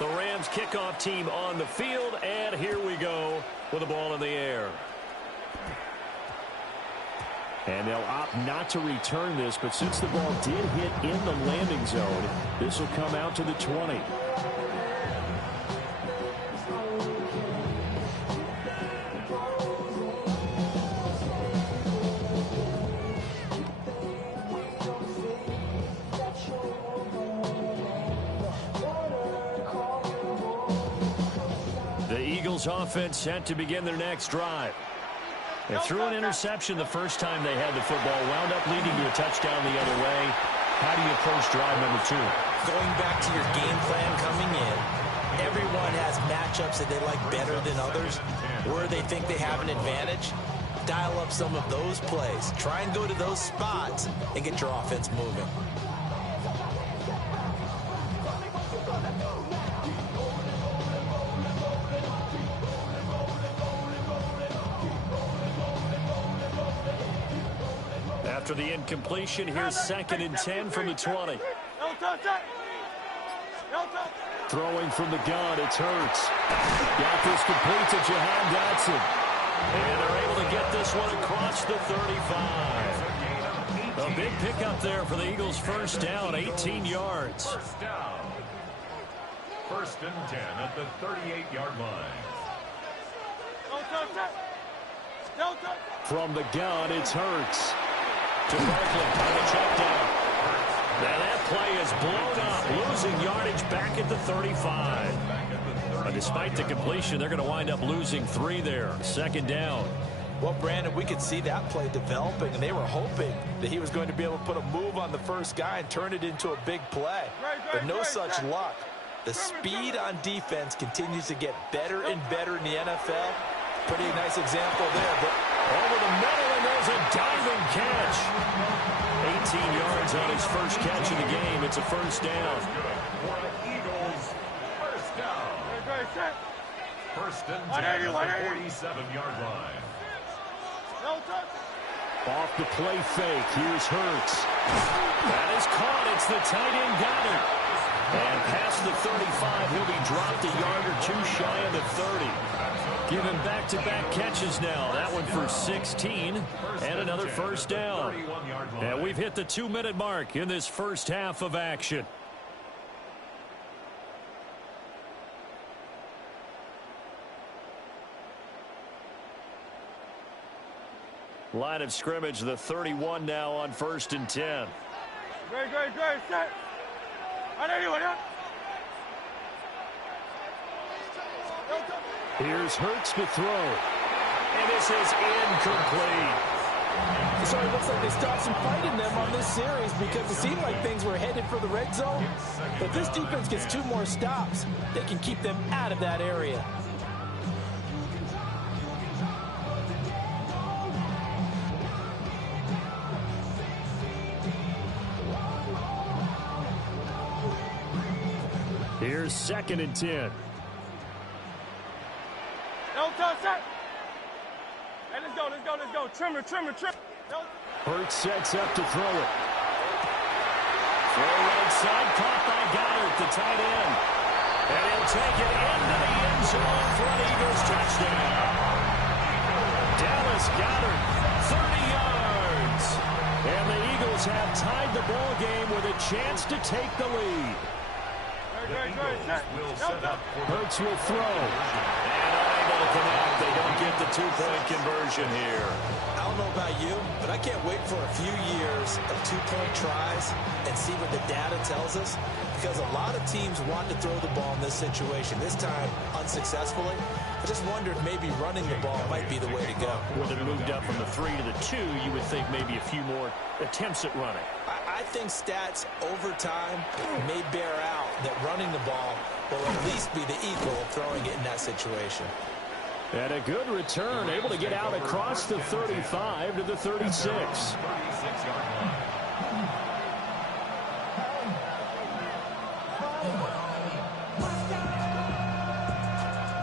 The Rams kickoff team on the field, and here we go with the ball in the air. And they'll opt not to return this, but since the ball did hit in the landing zone, this will come out to the 20. The Eagles offense set to begin their next drive. They threw an interception the first time they had the football, wound up leading to a touchdown the other way. How do you approach drive number 2? Going back to your game plan coming in, everyone has matchups that they like better than others, where they think they have an advantage. Dial up some of those plays. Try and go to those spots and get your offense moving. After the incompletion, here's 2nd and 10 from the 20. Throwing from the gun, it's Hurts. Got this complete to Jahan Dotson. And they're able to get this one across the 35. A big pickup there for the Eagles' first down, 18 yards. First down. 1st and 10 at the 38-yard line. From the gun, it's Hurts. To Barkley on the check down. Now that play is blown up, losing yardage back at the 35. But despite the completion, they're going to wind up losing 3 there. 2nd down. Well, Brandon, we could see that play developing, and they were hoping that he was going to be able to put a move on the first guy and turn it into a big play. But no such luck. The speed on defense continues to get better and better in the NFL. Pretty nice example there, but over the middle, and there's a diving catch. 18 yards on his first catch of the game. It's a first down. Eagles, first down. 1st and 10 at the 47-yard line. Off the play fake. Here's Hurts. That is caught. It's the tight end Goddard. And past the 35, he'll be dropped a yard or 2 shy of the 30. Given back-to-back catches now. That one for 16 and another first down. And we've hit the 2-minute mark in this first half of action. Line of scrimmage, the 31 now on 1st and 10. Great, set. Here's Hurts to throw. And this is incomplete. So it looks like they stopped some fight in them on this series because it seemed like things were headed for the red zone. But this defense gets 2 more stops. They can keep them out of that area. Here's 2nd and 10. Hey, let's go. Trimmer. Hurts sets up to throw it. Throw right side, caught by Goddard, the tight end. And he'll take it into the end zone for an Eagles touchdown. Dallas Goddard, 30 yards. And the Eagles have tied the ball game with a chance to take the lead. Hurts will throw. And unable to connect. They don't get the 2-point conversion here. I don't know about you, but I can't wait for a few years of 2-point tries and see what the data tells us, because a lot of teams want to throw the ball in this situation. This time, unsuccessfully. I just wonder if maybe running the ball might be the way to go. With it moved up from the 3 to the 2, you would think maybe a few more attempts at running. I think stats over time may bear out that running the ball will at least be the equal of throwing it in that situation. And a good return, able to get out across the 35 to the 36.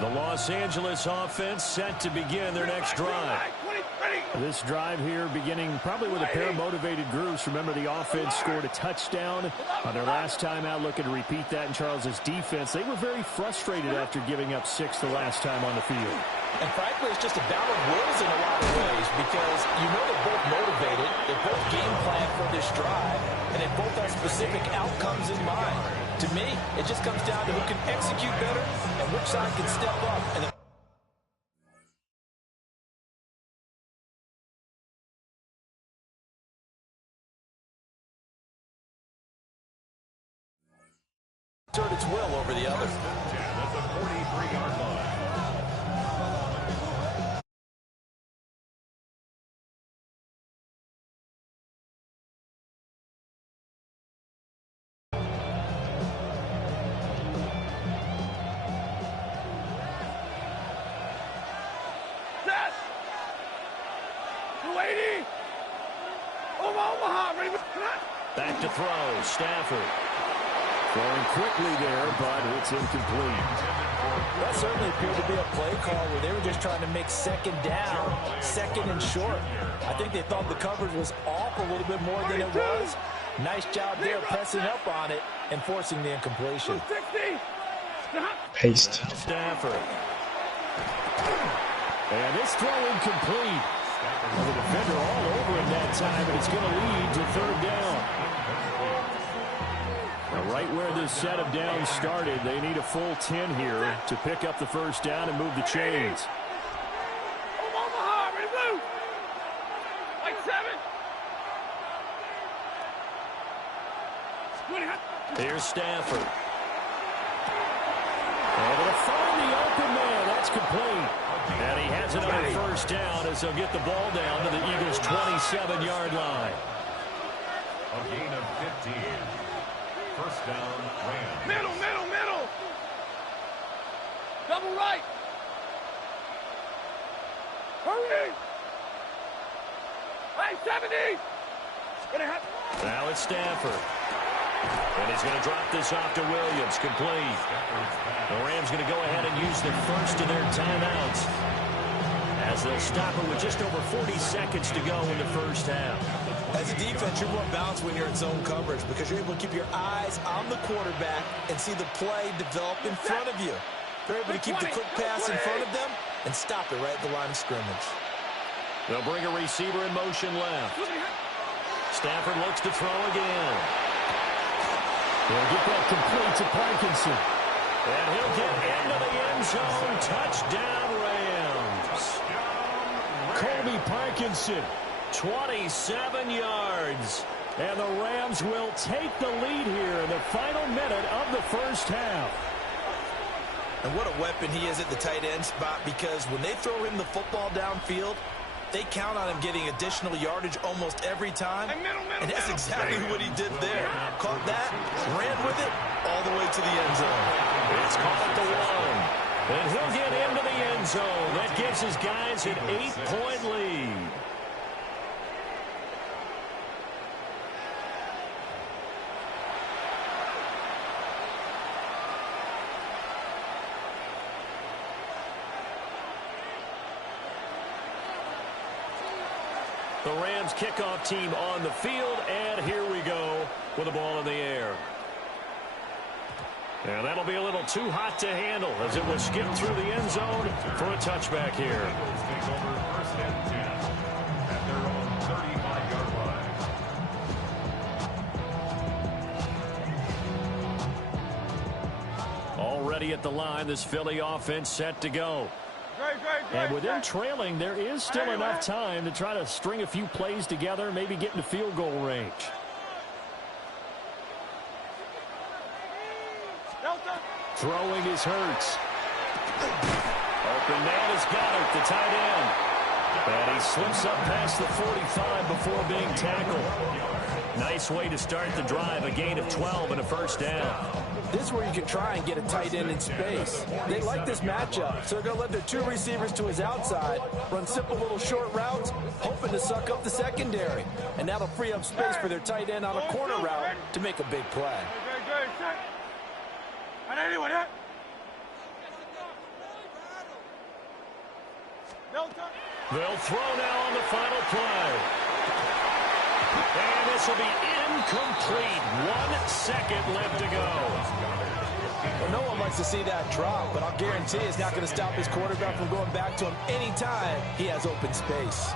The Los Angeles offense set to begin their next drive. This drive here beginning probably with a pair of motivated groups. Remember, the offense scored a touchdown on their last time out, looking to repeat that in Charles's defense. They were very frustrated after giving up 6 the last time on the field. And frankly, it's just a battle of wills in a lot of ways because you know they're both motivated, they're both game plan for this drive, and they both have specific outcomes in mind. To me, it just comes down to who can execute better and which side can step up. And assert its will over the other. At the 43-yard line. Set. 280. Omaha, ready? Back to throw, Stafford. Throwing quickly there, but it's incomplete. That certainly appeared to be a play call where they were just trying to make second down, second and short. I think they thought the coverage was off a little bit more than it was. Nice job there pressing up on it and forcing the incompletion. 260. Paste. Stafford. And this throw incomplete. The defender all over him that time, and it's going to lead to third down. Now, right where this set of downs started, they need a full 10 here to pick up the first down and move the chains. Omaha, ready, blue. Like 7. Here's Stafford. Able to find the open man. That's complete. And he has another first down as they'll get the ball down to the Eagles' 27-yard line. A gain of 15. First down, Rams. Middle. Double right. Hurry. Hey, 70. Now it's Stafford. And he's going to drop this off to Williams. Complete. The Rams going to go ahead and use the first of their timeouts as they'll stop it with just over 40 seconds to go in the first half. As a defense, you're more balanced when you're in zone coverage because you're able to keep your eyes on the quarterback and see the play develop in front of you. They're able to keep the quick pass in front of them and stop it right at the line of scrimmage. They'll bring a receiver in motion left. Stafford looks to throw again. They'll get that complete to Parkinson. And he'll get into the end zone. Touchdown, Rams. Colby Parkinson, 27 yards. And the Rams will take the lead here in the final minute of the first half. And what a weapon he is at the tight end spot because when they throw him the football downfield, they count on him getting additional yardage almost every time. And that's exactly what he did there. Caught that, ran with it, all the way to the end zone. It's caught at the 1. And he'll get into the end zone. That gives his guys an 8-point lead. The Rams kickoff team on the field, and here we go with the ball in the air. And that'll be a little too hot to handle as it will skip through the end zone for a touchback here. Eagles take over first and 10 at their own 35-yard line. Already at the line, this Philly offense set to go. And with them trailing, there is still enough time to try to string a few plays together, maybe get into field goal range. Throwing is Hurts. Open man has got it, the tight end. And he slips up past the 45 before being tackled. Nice way to start the drive, a gain of 12 and a first down. This is where you can try and get a tight end in space. They like this matchup, so they're going to let their two receivers to his outside, run simple little short routes, hoping to suck up the secondary. And that'll free up space for their tight end on a corner route to make a big play. They'll throw now on the final play. And this will be incomplete. 1 second left to go. Well, no one likes to see that drop, but I'll guarantee it's not going to stop his quarterback from going back to him anytime he has open space.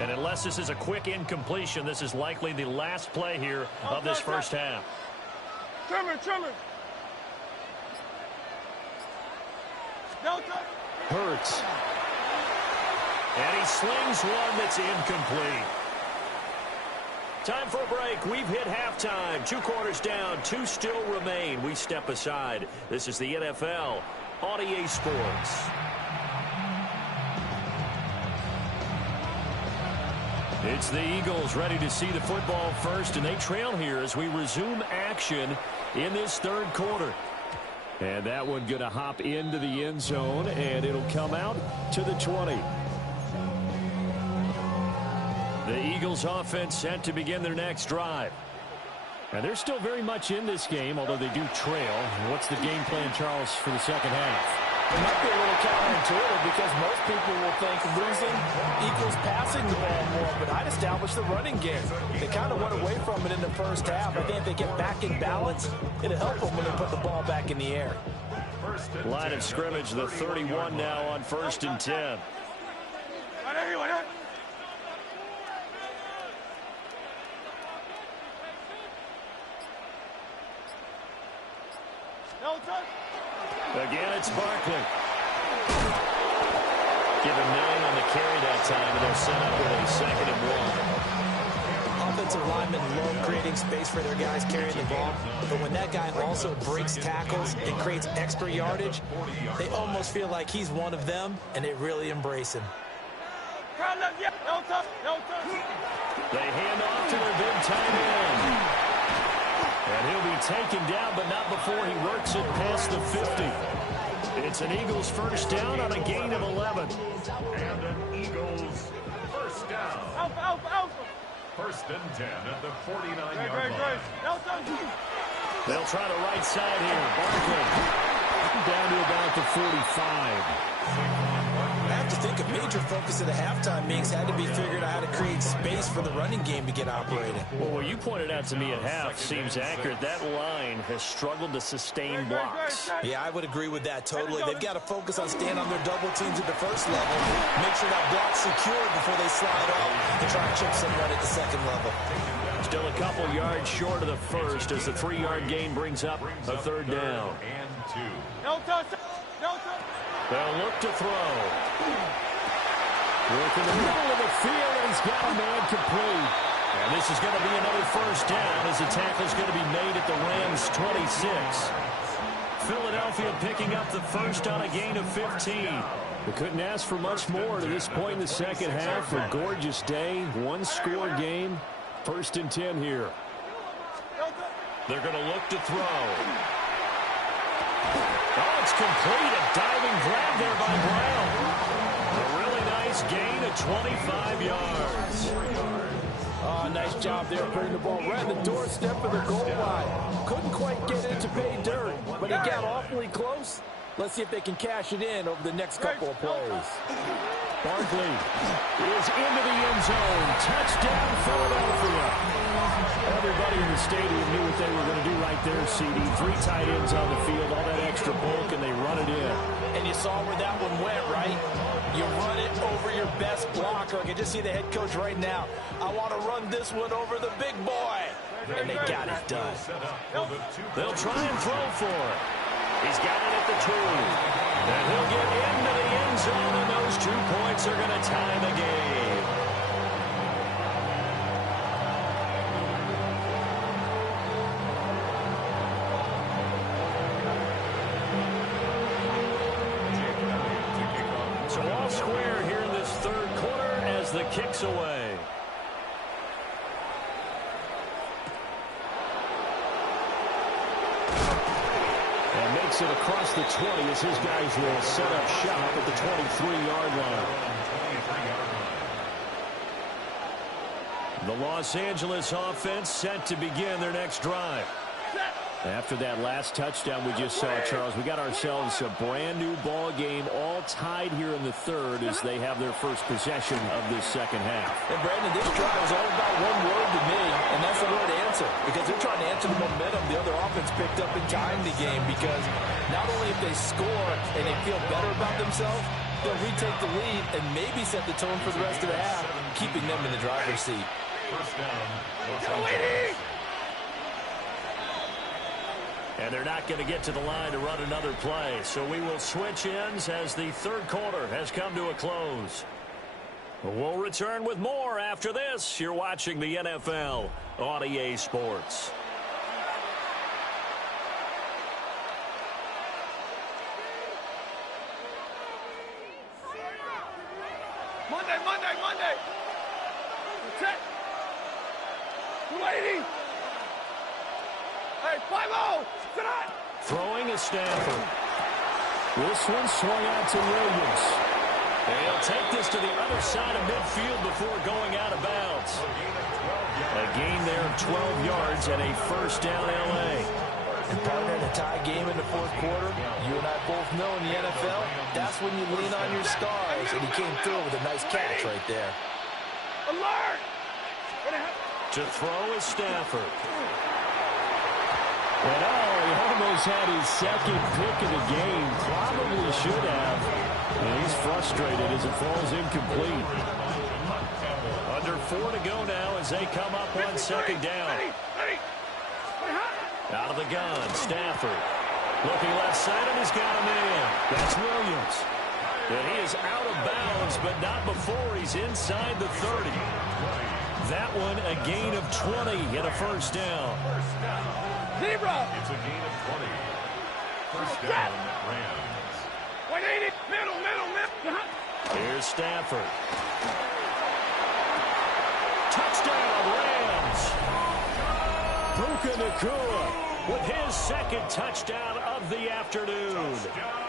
And unless this is a quick incompletion, this is likely the last play here of this first half. Trimmer. Hurts. And he slings one that's incomplete. Time for a break. We've hit halftime. 2 quarters down. 2 still remain. We step aside. This is the NFL on EA Sports. It's the Eagles ready to see the football first, and they trail here as we resume action in this third quarter. And that one going to hop into the end zone, and it'll come out to the 20. The Eagles offense set to begin their next drive. And they're still very much in this game, although they do trail. What's the game plan, Charles, for the second half? It might be a little counterintuitive because most people will think losing equals passing the ball more, but I'd establish the running game. They kind of went away from it in the first half. I think if they get back in balance, it'll help them when they put the ball back in the air. Line of scrimmage, the 31 now on 1st and 10. Again, it's Barkley. Give him 9 on the carry that time, and they'll set up with a 2nd and 1. Offensive linemen love creating space for their guys carrying the ball, but when that guy also breaks tackles and creates extra yardage, they almost feel like he's one of them, and they really embrace him. They hand off to their big tight end. And he'll be taken down, but not before he works it past the 50. It's an Eagles first down on a gain of 11. And an Eagles first down. Alpha. 1st and 10 at the 49-yard line. They'll try the right side here. Barkley down to about the 45. I have to think a major focus of the halftime meetings had to be figuring out how to create space for the running game to get operating. Well, what you pointed out to me at half seems accurate. That line has struggled to sustain blocks. Yeah, I would agree with that totally. They've got to focus on staying on their double teams at the first level, make sure that block's secured before they slide up and try to chip someone at the second level. Still a couple yards short of the first as the 3-yard gain brings up a 3rd down. And 2. They'll look to throw. Work in the middle of the field, and he's got a man complete. And this is going to be another first down as the tackle's going to be made at the Rams' 26. Philadelphia picking up the first on a gain of 15. We couldn't ask for much more to this point in the second half. A gorgeous day, 1-score game. 1st and 10 here. They're going to look to throw. Oh, it's complete. A diving grab there by Brown. A really nice gain of 25 yards. Oh, nice job there putting the ball right in the doorstep of the goal line. Couldn't quite get it to pay dirt, but he got awfully close. Let's see if they can cash it in over the next couple of plays. Barkley is into the end zone. Touchdown, Philadelphia. Everybody in the stadium knew what they were going to do right there, CD. 3 tight ends on the field, all that extra bulk, and they run it in. And you saw where that one went, right? You run it over your best blocker. I can just see the head coach right now. I want to run this one over the big boy. And they got it done. They'll try and throw for it. He's got it at the 2. And he'll get into the end zone, and those 2 points are going to tie the game. So all square here in this third quarter as the kick's away. It across the 20 as his guys will set up shop at the 23-yard line. The Los Angeles offense set to begin their next drive. After that last touchdown we just saw, Charles, we got ourselves a brand-new ball game, all tied here in the third as they have their first possession of this second half. And, Brandon, this drive is all about one word to me, and that's the word answer, because they're trying to answer the momentum the other offense picked up in time the game, because not only if they score and they feel better about themselves, they'll retake the lead and maybe set the tone for the rest of the half, keeping them in the driver's seat. First down, Los Angeles. And they're not going to get to the line to run another play. So we will switch ends as the third quarter has come to a close. We'll return with more after this. You're watching the NFL on EA Sports. Monday. Check. 280. Hey, 5-0. Sit on. Throwing is Stanford. This one swung out to Williams. They'll take this to the other side of midfield before going out of bounds. A gain there of 12 yards and a first down L.A. And partner, in a tie game in the fourth quarter, you and I both know in the NFL, that's when you lean on your stars, and he came through with a nice catch right there. Alert. To throw is Stafford. And he almost had his second pick of the game. Probably should have. And he's frustrated as it falls incomplete. Under 4 to go now as they come up on second down. Out of the gun, Stafford. Looking left side, and he's got a man. That's Williams. And he is out of bounds, but not before he's inside the 30. That one a gain of 20 and a first down. Zebra. It's a gain of 20. First down, Rams. 180. Middle. Here's Stafford. Touchdown, Rams. Puka Nacua with his second touchdown of the afternoon.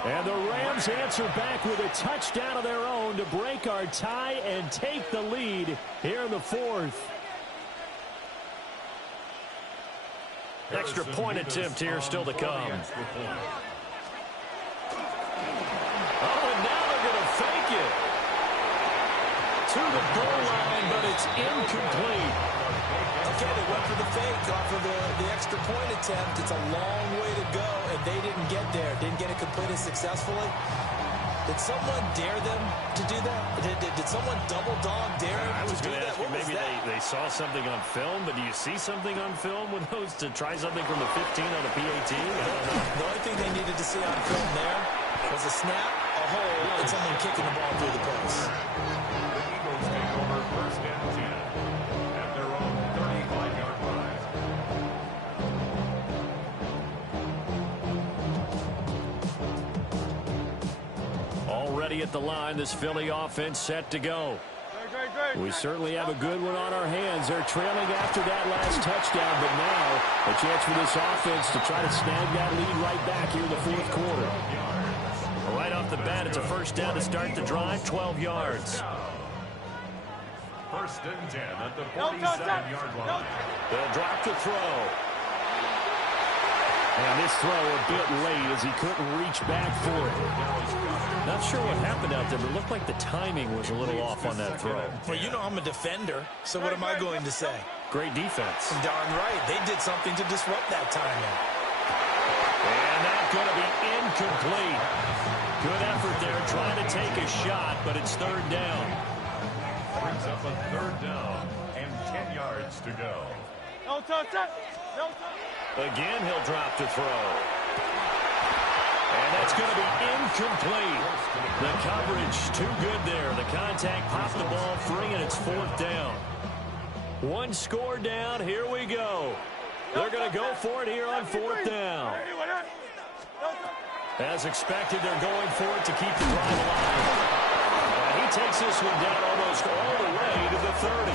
And the Rams answer back with a touchdown of their own to break our tie and take the lead here in the fourth. Extra point attempt here still to come. Oh, and now they're going to fake it. To the goal line, but it's incomplete. Okay, they went for the fake off of the extra point attempt. It's a long way to go, and they didn't get there. Didn't get it completed successfully. Did someone dare them to do that? Did someone double dog dare them I was to do going to that? ask you, maybe they saw something on film, but do you see something on film with those to try something from the 15 on the PAT? The only thing they needed to see on film there was a snap, a hole, and someone kicking the ball through the post. The Eagles take over first and 10 at their own 35-yard line. Already at the line, this Philly offense set to go. Great. We certainly have a good one on our hands. They're trailing after that last touchdown, but now a chance for this offense to try to snag that lead right back here in the fourth quarter. Right off the bat, it's a first down to start the drive, 12 yards. First and 10 at the 47-yard line. They'll drop to throw. And this throw a bit late as he couldn't reach back for it. Not sure what happened out there, but it looked like the timing was a little off on that throw. Well, you know I'm a defender, so what am I going to say? Great defense. Darn right. They did something to disrupt that timing. And that's going to be incomplete. Good effort there trying to take a shot, but it's third down. Brings up a third down and 10 yards to go. No touch. Again, he'll drop to throw. And that's going to be incomplete. The coverage too good there. The contact popped the ball free, and it's fourth down. One score down. Here we go. They're going to go for it here on fourth down. As expected, they're going for it to keep the drive alive. And he takes this one down almost all the way to the 30.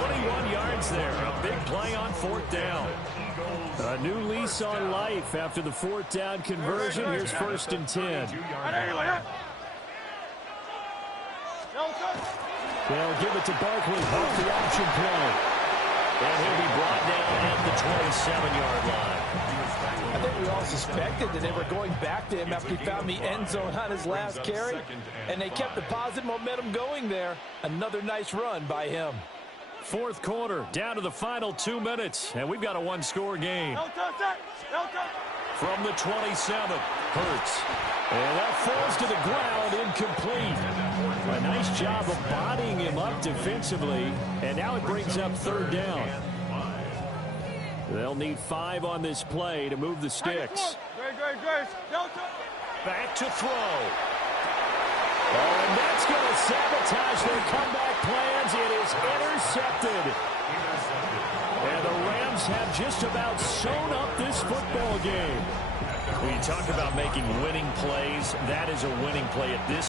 21 yards there. A big play on fourth down. A new lease on life after the fourth down conversion. Here's first and 10. They'll give it to Barkley off the option play. And he'll be brought down at the 27-yard line. I think we all suspected that they were going back to him after he found the end zone on his last carry, and they kept the positive momentum going there. Another nice run by him. Fourth quarter, down to the final 2 minutes, and we've got a one-score game. From the 27, Hurts. And that falls to the ground, incomplete. A nice job of bodying him up defensively, and now it brings up third down. They'll need 5 on this play to move the sticks. Back to throw. Oh, and that's going to sabotage their comeback plans. It is intercepted. And the Rams have just about sewn up this football game. When you talk about making winning plays, that is a winning play at this